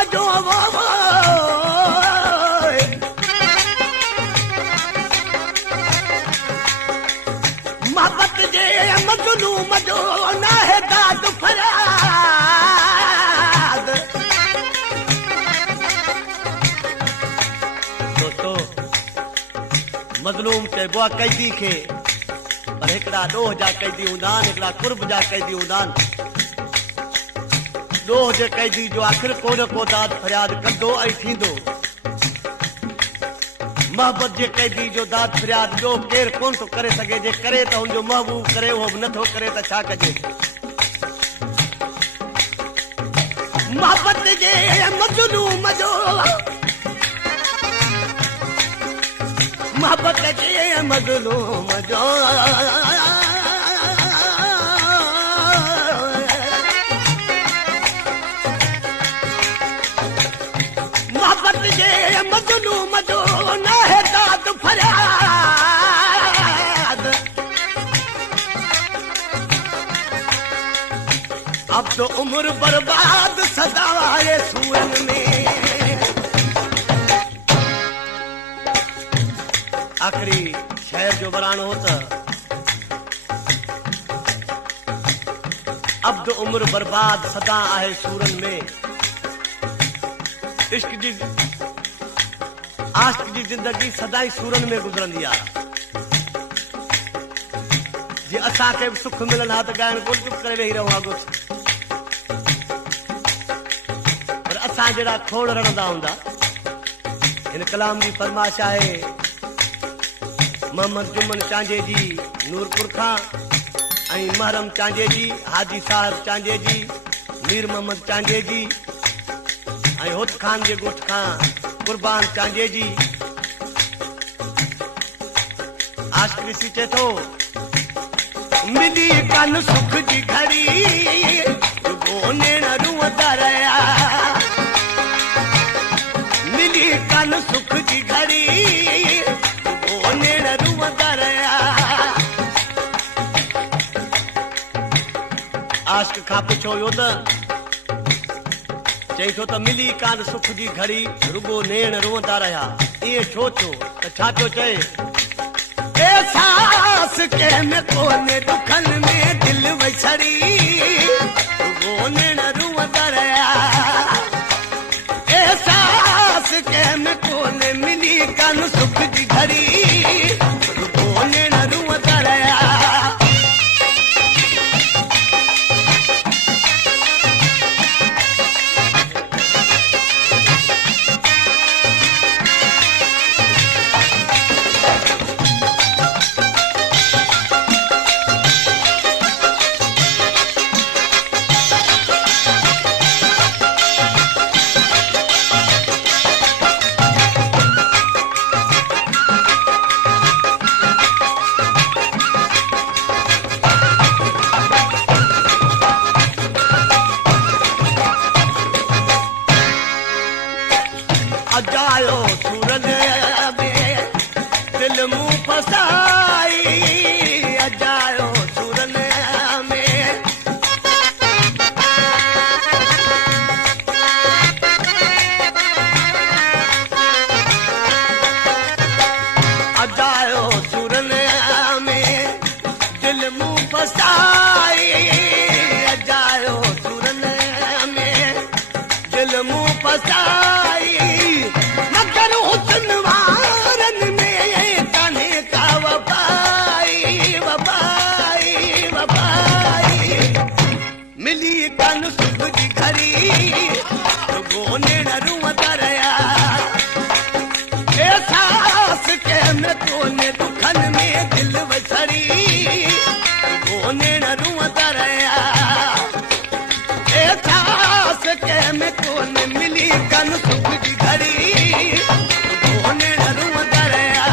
मजो मोहब्बत जे मजलूम जो न है दाद फरियाद। दोस्तों मजलूम चइबो आहे कैदी खे, पर हिकिड़ा ॾोह जा कैदी हूंदा आहिनि, हिकिड़ा कुर्ब जा कैदी हूंदा आहिनि। ॾोह जे कैदी जो आख़िर को न को दाद फरियाद कंदो ऐं थींदो। मोहब्बत जे कैदी जो दाद फरियाद ॿियो केरु कोन थो करे सघे। जे करे त हुनजो महबूब करे, उहो बि नथो करे त छा कजे। मोहब्बत जे मजलूम जो मोहब्बत जे मजलूम जो मोहब्बत जे मजलूम जो न है दाद फरियाद। अब तो उम्र बर्बाद सदाए सूरन में। आखिरी शहर जो बरानो हो त अब तो उम्र बर्बाद सदा आहे सूरन में। इश्क जी आशिक जी जिंदगी सदाई सूरन में गुज़रंदी आहे। जे असांखे बि सुख मिलनि हा त ॻाइण कोन चुप करे वेही रहूं हा कुझु, पर असां जहिड़ा खोड़ रड़ंदा हूंदा। हिन कलाम जी फरमाइश आहे मोहम्मद जुमन चांजे जी नूरपुर खां ऐं महरम चांजे जी, हाजी साहब चांजे जी, मीर मोहम्मद चांजे जी ऐं होत खान जे ॻोठ खां कुर्बान चांजे जी। आशिक ॾिसी चए थो मिली कान सुख जी घड़ी नेण रुअंदा रहिया। मिली कान सुख जी घड़ी नेण रुअंदा रहिया। आशिक खां पुछो वियो त चई थो त मिली कान सुख जी घड़ी रुगो नेण रुअंदा रहिया। इहे छो थियो त छा थो चए एहसास कंहिंमें कोन्हे दुखन में दिल विछड़ी रुगो नेण रुअंदा रहिया। एहसास कंहिंमें कोन्हे मिली कान सुख जी घड़ी रुगो नेण रुअंदा रहिया। अजायो सूरन में दिल मुंह फसाई। अजायो सूरन में अजायो सूरन में दिल मुंह फसाई। अजायो सूरन में दिल मुंह फसाई। मगर हुस्न वारन में कान्हे का वफाई वफाई वफाई। मिली कान सुख जी घड़ी रुगो नेण रुअंदा रहिया। एहसास कंहिंमें कोन्हे दुखन में दिल विछड़ी रुगो नेण रुअंदा रहिया। एहसास कंहिंमें कोन्हे मिली कान सुख जी घड़ी रुगो नेण रुअंदा रहिया।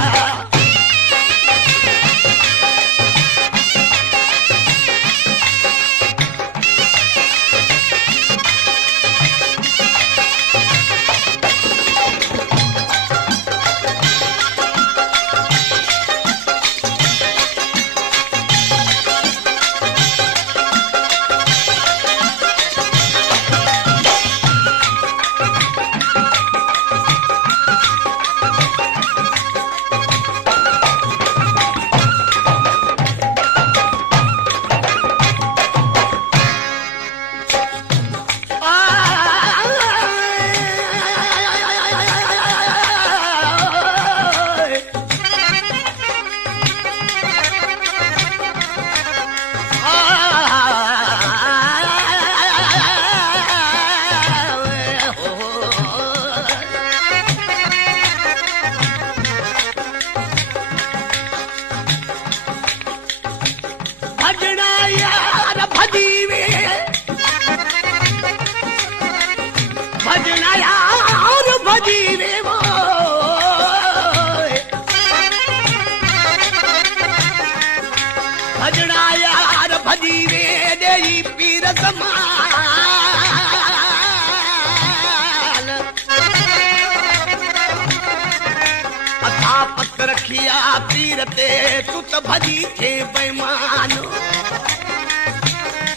रखिया पीर ते तू त भजी थे बेईमान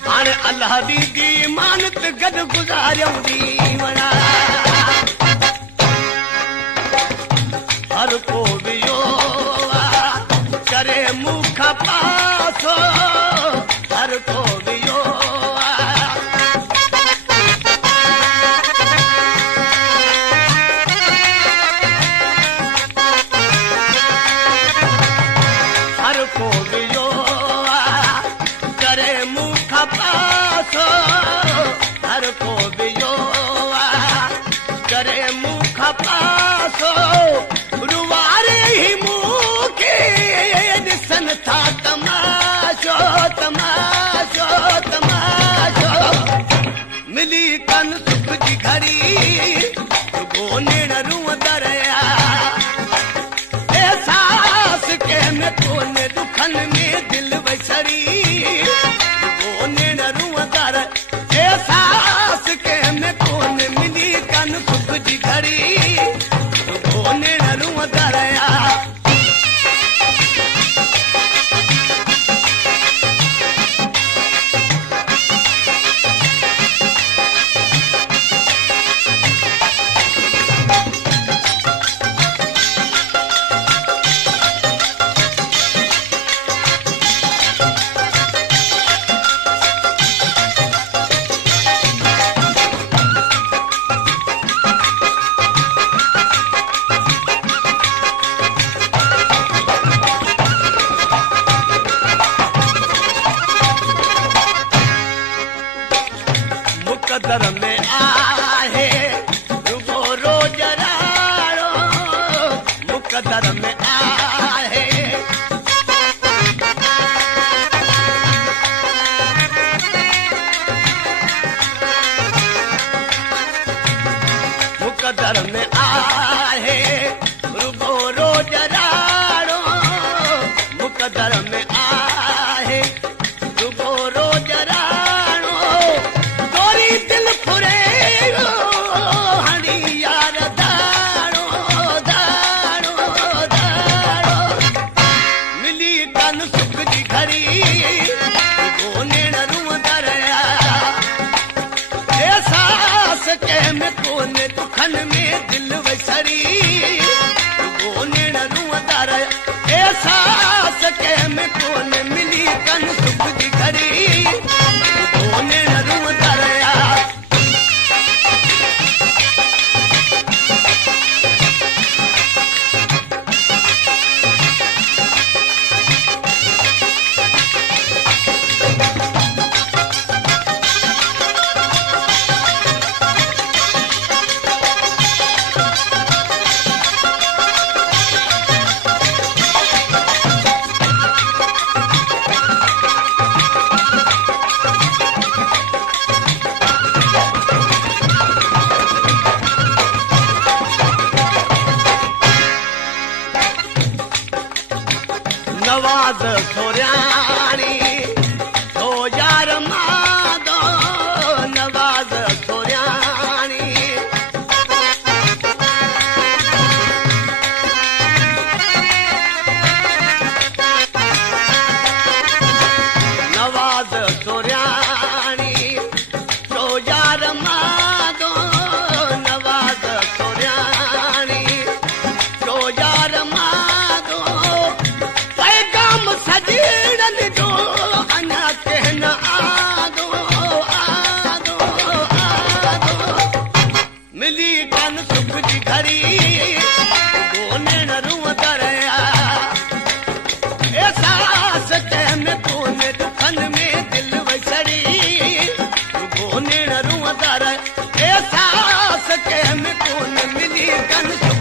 हाणे अल्लाह दी मानत गॾु गुज़ारियऊं दीवना हर को वियो करे मुख पासो हर को वियो हर को वियो करे मुख पासो हर को वियो करे मुख पासो रुवारे ही मुखे ॾिसन था तमाशो तमाशो तमाशो मिली कन सुख जी घड़ी गोनेण रुअंदा रहिया एहसास के में कोने दुखन में दिल वसरी गोनेण रुअंदा रहिया एहसास के में कोने मिली कन सुख जी घड़ी गोनेण रुअंदा रहिया मुकदर में आहे रुगो रोज राड़ो मुकदर में आहे मुकदर में आहे रुगो रोज राड़ो मुकदर में आहे रुगो रोज राड़ो दिल फुरे हणी यार दाड़ो दाड़ो दाड़ो मिली कन सुख जी घड़ी गोनेण रुअंदा रहिया एहसास के में कोने दुखन में दिल वसरी गोनेण रुअंदा रहिया एहसास के में कोने मिली कन सुख जी घड़ी गोनेण रुअंदा रहिया नवाज़ सोरियाणी तो यार मादो नवाज़ सोरियाणी नवाज़ सोरियाणी तो यार मादो नवाज़ सोरियाणी तो यार मादो सजीड़न जो अञा कहन आदो आदो आदो मिली कन सुख जी घड़ी गोनेण रुअंदा रहिया एहसास के में कोने दुखन में दिल वसरी गोनेण रुअंदा रहिया एहसास के में कोने मिली कन सुख